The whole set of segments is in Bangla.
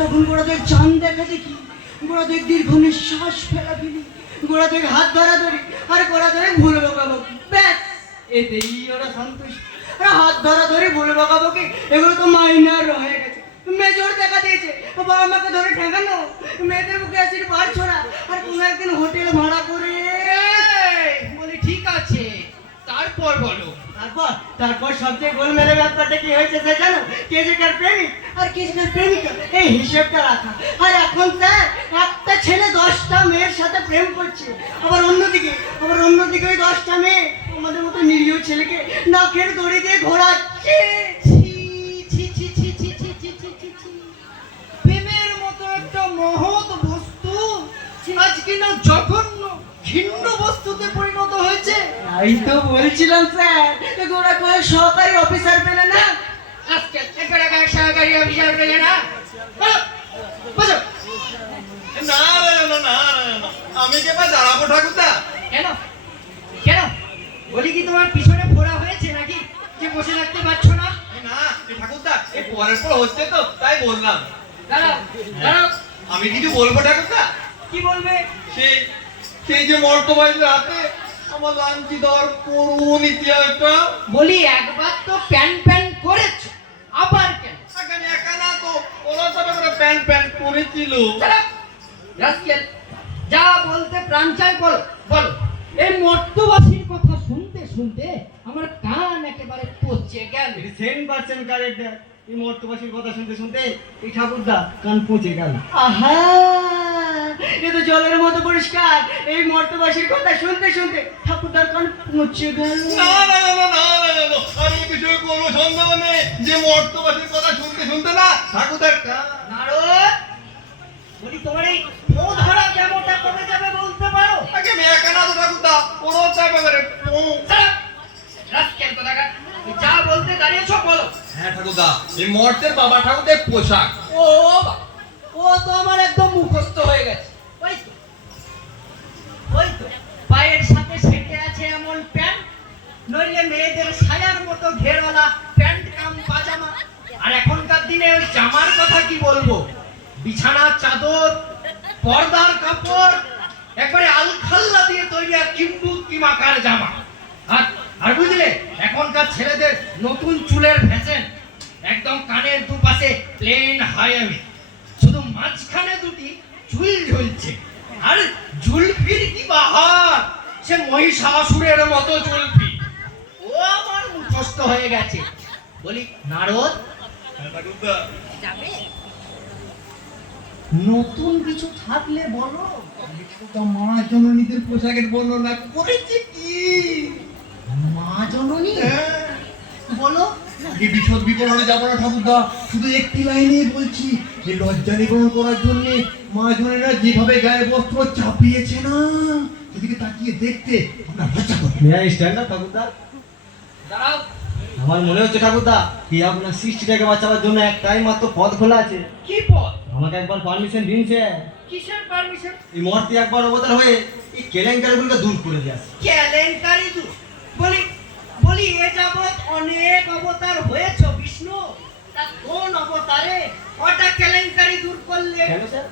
তখন গোড়াদের চাঁদ দেখা দেখি, গোড়াদের দীর্ঘ নিঃশ্বাস ফেলা ফেলি, গোড়াদের হাত ধরা ধরি আর গোড়াদের ভুল বকাবকি, ব্যাস এতেই ওরা সন্তুষ্ট। আর হাত ধরা ধরে ভুল বকাবকি এগুলো তো মাইনার হয়ে গেছে। মেজর দেখা দিয়েছে, বাবা আমাকে ধরে ঠেকানো, মেয়েদের মুখে অ্যাসিড বার ছড়া, আর কোনো একদিন হোটেল ভাড়া করে। বলি ঠিক আছে, তারপর বলো। তারপর সবচেয়ে গোলমেলে ব্যাপারটা কি হয়েছে সে জানো? কে যে কার প্রেমিক আর কে যে কার প্রেমিকা, এই হিসেবটা রাখা। আর এখন স্যার একটা ছেলে 10টা মেয়ের সাথে প্রেম করছে, আবার অন্যদিকে ওই 10টা মেয়ে আমাদের মতো নিরীহ ছেলেকে নাকের দড়ি দিয়ে ঘোরাচ্ছে। প্রেমের মতো একটা মহৎ বস্তু আজ কিনা জঘন্য ঘৃণ্য বস্তুতে পরিণত হয়েছে। তাই তো বলছিলাম স্যার, গোড়া করে সহকারী অফিসার পেলে না, আজকে সহকারী অফিসার পেলে না। বসো। না আমি কে বা দাঁড়াবো ঠাকুরদা? কেন কেন বলি কি তোমার পিছনে ফোড়া হয়েছে নাকি যে বসে থাকতে পারছো না? না ঠাকুরদা, এই পরের পর হচ্ছে তো তাই বললাম। দাঁড়াও দাঁড়াও। আমি কিছু বলবো ঠাকুরদা? কি বলবে? সেই যে মর্তবাইজের হাতে আমার লাঞ্চি দেওয়ার করুণ ইতিহাসটা। বলি একবার তো প্যান প্যান করেছো, আবার কেন? আমি একা না তো, ওরা সবাই করে প্যান করেছিল। রাস্কেল, যা বলতে প্রাণ চায় বলো বলো। এই মর্তবাসীর কথা শুনতে শুনতে আমার কান একেবারে পচে গেল। 100% কারেক্ট। এই মর্তবাসীর কথা শুনতে শুনতে এই ঠাকুরদা কান পচে গেল। আহা, এ তো জলের মতো পরিষ্কার। এই মর্তবাসীর কথা শুনতে শুনতে ঠাকুরদার কান পচে গেল। না আমি এই বিষয়ে কোনো সন্দেহ নেই যে মর্তবাসীর কথা শুনতে শুনতে না ঠাকুরদার নারদ, বলি তোমার এই ফোঁ ধরা কেমনটা কমে যাবে বলতে পারো? আগে আমি একা না তো ঠাকুরদা, ওরাও চাইবে করে। রাস্কেল কোথাকার, যা বলতে দাঁড়িয়েছো বলো। হ্যাঁ ঠাকুরদা, এই মর্তের বাবা ঠাকুরদের পোশাক। ও বাবা, ও তো আমার একদম মুখস্থ হয়ে গেছে। ওই তো পায়ের সাথে সেটে আছে এমন প্যান্ট, নইলে মেয়েদের সায়ার মতো ঘেরওয়ালা প্যান্ট কাম পাজামা। আর এখনকার দিনে ওই জামার কথা কি বলবো, বিছানার চাদর, পর্দার কাপড়, একবারে আলখাল্লা দিয়ে তৈরি আর কিমাকার জামা। আর বুঝলে এখনকার ছেলেদের নতুন চুলের ফ্যাশন, একদম কানের দুপাশে প্লেন হাইওয়ে, শুধু মাঝখানে দুটি চুল ঝুলছে। আর জুলফির কি বাহার, সে মহিষাসুরের মতো জুলফি। ও আমার মুখস্থ হয়ে গেছে। বলি নারদ, ঠাকুরদা যাবে? নতুন কিছু থাকলে বলো। মা জননীদের পোশাকের বর্ণনা করেছে কি? মা জননী বলো। আগে বিশদ বিবরণে যাবো না ঠাকুরদা, শুধু একটি লাইনে বলছি যে লজ্জা নিবারণ করার জন্য মা জনেরা যেভাবে গায়ে বস্ত্র চাপিয়েছে না, সেদিকে তাকিয়ে দেখতে আমরা লজ্জা করি। স্ট্যান্ড আপ ঠাকুরদা। দাঁড়াও। আমার মনে হচ্ছে ঠাকুরদা কি আপনার সৃষ্টিটাকে বাঁচাবার জন্য একটাই মাত্র পথ খোলা আছে। কি পথ? আমাকে একবার পারমিশন দিন স্যার। কিসের পারমিশন? এই মূর্তি একবার অবতার হয়ে এই কেলেঙ্কারিগুলোকে দূর করে দিয়ে আসে। কেলেঙ্কারি দূর? বলি এ যাবৎ অনেক অবতার হয়েছে বিষ্ণু, তা কোন অবতারে কটা কেলেঙ্কারি দূর করলে? কেন স্যার?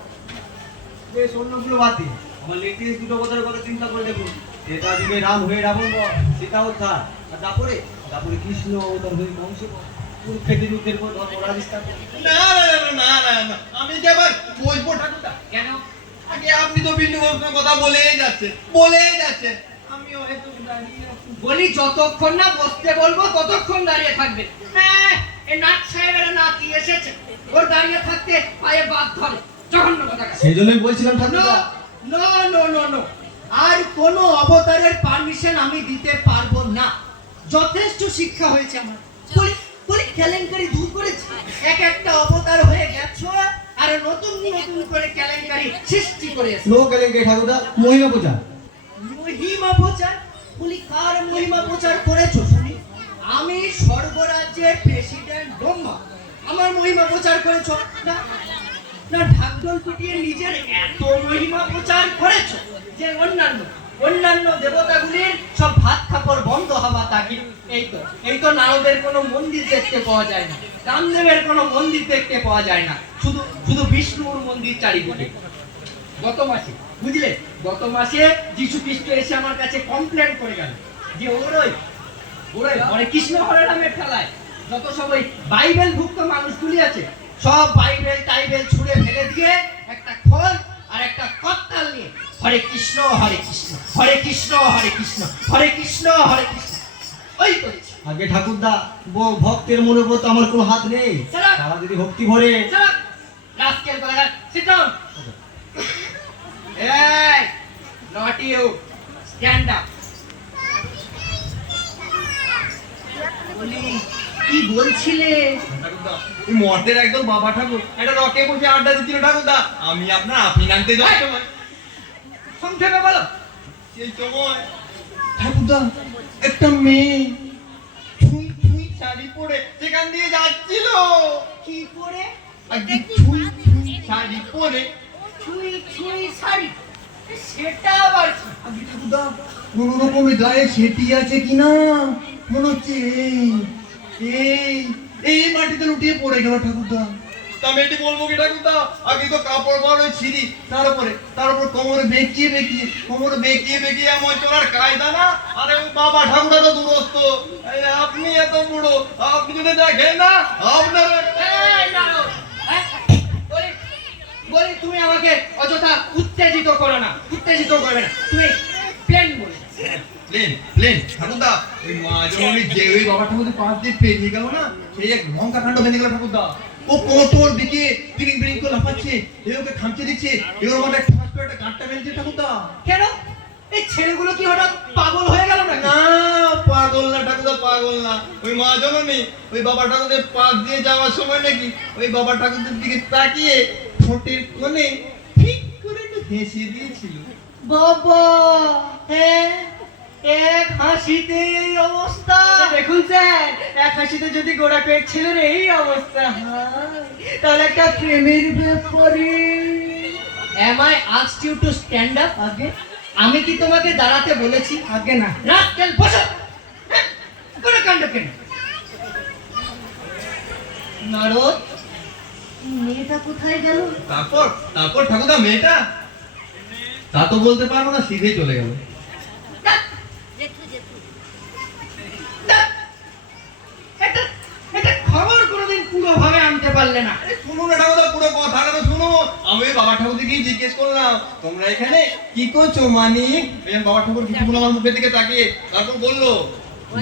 বেশ অন্যগুলো বাদ দিন, আমার লেটেস্ট দুটো অবতারের কথা চিন্তা করে দেখুন। এটা দিকে রাম হয়ে রাবণ বধ, সীতা উদ্ধার, আর তারপরে কৃষ্ণ অবতার হয়ে কংস কুরুক্ষেত্রের যুদ্ধের পর ধর্মরাজ স্থাপন। না আমি যে আবার বলবো ঠাকুরদা। কেন? আগে আপনি তো বিন্দু বস্ত্রের কথা বলেই যাচ্ছেন, আমিও একটু দাঁড়িয়ে আছি। বলি যতক্ষণ না বসতে বলবো ততক্ষণ দাঁড়িয়ে থাকবে। হ্যাঁ, এই নাথ সাহেবের নাতি এসেছে, ওর দাঁড়িয়ে থাকতে পায়ে বাদ ধরে। জঘন্য কথা। সেই জন্যই বলছিলাম ঠাকুরদা। নো, আর কোন অবতারের পারমিশন আমি দিতে পারবো না। যথেষ্ট শিক্ষা হয়েছে আমার। বলি কেলেঙ্কারি দূর করেছি, এক একটা অবতার হয়ে গেছো আর নতুন করে কেলেঙ্কারি সৃষ্টি করেছে। নো কেলেঙ্কারি ঠাকুরদা, মহিমা পূজা। মহিমা প্রচার? বলি কার মহিমা প্রচার করেছো শুনি? আমি স্বর্গরাজ্যের প্রেসিডেন্ট ব্রহ্মা, আমার মহিমা প্রচার করেছো না? ঢাকঢোল পিটিয়ে নিজের এত মহিমা প্রচার করেছো যে অন্যান্য দেবতাগুলির সব ভাত খাপড় বন্ধ হওয়া তাগি। এই তো নারদের কোনো মন্দির দেখতে পাওয়া যায় না, রামদেবের কোনো মন্দির দেখতে পাওয়া যায় না, শুধু শুধু বিষ্ণুর মন্দির চারিদিকে। গত মাসে বুঝলে, গত মাসে যীশু খ্রিস্ট এসে আমার কাছে কমপ্লেন করে গেল যে ওরই হরে কৃষ্ণ হরে রামের খেলায় যত সবাই বাইবেল ভুক্ত মানুষগুলি আছে সব বাইবেল টাইবেল ছুঁড়ে ফেলে দিয়ে একটা খোল আর একটা কত্তাল নিয়ে হরে কৃষ্ণ হরে কৃষ্ণ হরে কৃষ্ণ হরে কৃষ্ণ হরে কৃষ্ণ হরে কৃষ্ণ ওই করেছে। আগে ঠাকুরদা ভক্তের মনে তো আমার কোনো হাত নেই, Shut up! তারা যদি ভক্তি ভরে। রাস্কেল কোথাকার, sit down. Hey, not you. Stand up. বলি, কি বলছিলে? ঠাকুরদা, এই মর্তের একদম বাবা ঠাকুর একটা রকে বসে আড্ডা দিচ্ছিল ঠাকুরদা, আমি আপনার আফিন আনতে যাওয়ার সময় সংক্ষেপে বলো। সেই সময় ঠাকুরদা একটা মেয়ে ছুঁই ছুঁই শাড়ি পরে সেখান দিয়ে যাচ্ছিল। কি পরে? আগে ছুঁই ছুঁই শাড়ি পরে। ছুঁই ছুঁই শাড়ি, সেটা আবার কি? আগে ঠাকুরদা কোন রকমের গায়ে সেটি আছে কিনা মনে হচ্ছে এই এই মাটিতে লুটিয়ে পড়ে গেল ঠাকুরদা। তা মেয়েটি বলবো কি ঠাকুরদা, আগে তো কাপড় বার হয়ে ছিঁড়ি, তার উপরে কোমরে বেঁকিয়ে বেঁকিয়ে আমার চলার কায়দা না। আরে ওই বাবা ঠাকুরদা তো দূরস্থ, এই আপনি এত বুড়ো, আপনি যদি দেখেন না আপনার এই নারদ, হ্যাঁ? বলি তুমি আমাকে অযথা উত্তেজিত করো না, উত্তেজিত করবে না, তুমি প্লেন বলে প্লেন ঠাকুরদা, ওই মা জননী যে ওই বাবা ঠাকুরদের পাশ দিয়ে পেরিয়ে গেল না, সেই এক লঙ্কা কাণ্ড বেঁধে গেল ঠাকুরদা। ও কোমর দিকে বিরিং বিরিং করে লাফাচ্ছে, এ ওকে খামচে দিচ্ছে, এবার আমার একটা ঠাস করে একটা গাঁটটা বেঁধেছে ঠাকুরদা। কেন? এই ছেলেগুলো কি হঠাৎ পাগল হয়ে গেল না? না পাগল না ঠাকুরদা, পাগল না। ওই মা জননী ওই বাবা ঠাকুরদের পাশ দিয়ে যাওয়ার সময় নাকি ওই বাবা ঠাকুরদের দিকে তাকিয়ে ঠোঁটের কোণে ঠিক করে একটু হেসে দিয়েছিল। বাবা, হ্যাঁ, এক হাসিতে এই অবস্থা। দেখুন স্যার, এক হাসিতে যদি গোড়া পেট ছেলের এই অবস্থা হয়, তাহলে একটা প্রেমের ব্যাপারে। Am I asked you to stand up? আগে আমি কি তোমাকে দাঁড়াতে বলেছি? আগে না। রাস্কেল, বসো। হ্যাঁ, কোনো কাণ্ড কেন? নারদ, মেয়েটা কোথায় গেল? তারপর ঠাকুরদা মেয়েটা তা তো বলতে পারবো না, সিধে চলে গেল। ধ্যাৎ, ধ্যাৎ, এটা খবর কোনোদিন পুরোভাবে আনতে পারলে না। শুনুন না ঠাকুরদা, পুরো কথাটা তো শুনো। আমি ওই বাবা ঠাকুরকে জিজ্ঞেস করলাম, তোমরা এখানে কি করছো মানিক? এই বাবা ঠাকুর কিছু বলে আমার মুখের দিকে তাকিয়ে তারপর বললো,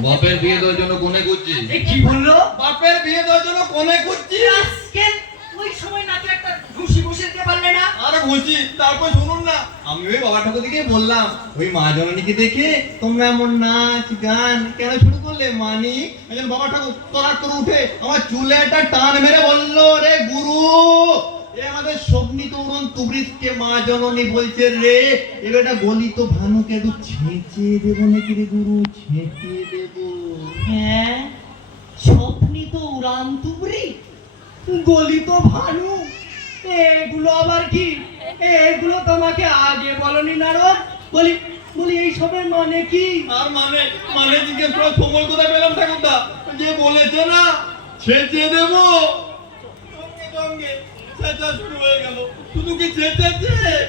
বাপের বিয়ে দেওয়ার জন্য কোনে খুঁজছি। এই কি বললো? বাপের বিয়ে দেওয়ার জন্য কোনে খুঁজছি। রাস্কেল, ওই সময় নাকি একটা ঘুষি বসে দিতে পারলে না? আরে খুঁজছি, তারপর শুনুন না, আমি ওই বাবা ঠাকুর দিকে বললাম, ওই মা জননীকে দেখে তোমরা এমন নাচ গান কেন শুরু করলে মানিক? একজন বাবা ঠাকুর তরাক করে উঠে আমার চুলে একটা টান মেরে বললো, রে গুরু, এ আমাদের স্বপ্নিত উড়ন তুবৃতকে মা জননী বলছে রে, এবারটা বলি তো ভানুকে একটু ছেঁচে দেবো নাকি রে গুরু, ছেঁচে দেবো। হ্যাঁ, স্বপ্নিত উড়ান তুবড়ি, গলিত ভানু, এগুলো আবার কি? এগুলো তোমাকে আগে বলনি নারদ? বলি এই সবের মানে কি? আর মানে জিজ্ঞেস করার সময় কোথায় পেলাম ঠাকুরদা? যে বলেছে না ছেঁচে দেবো, সঙ্গে সঙ্গে ছেঁচা শুরু হয়ে গেল। শুধু কি ছেঁচেছে,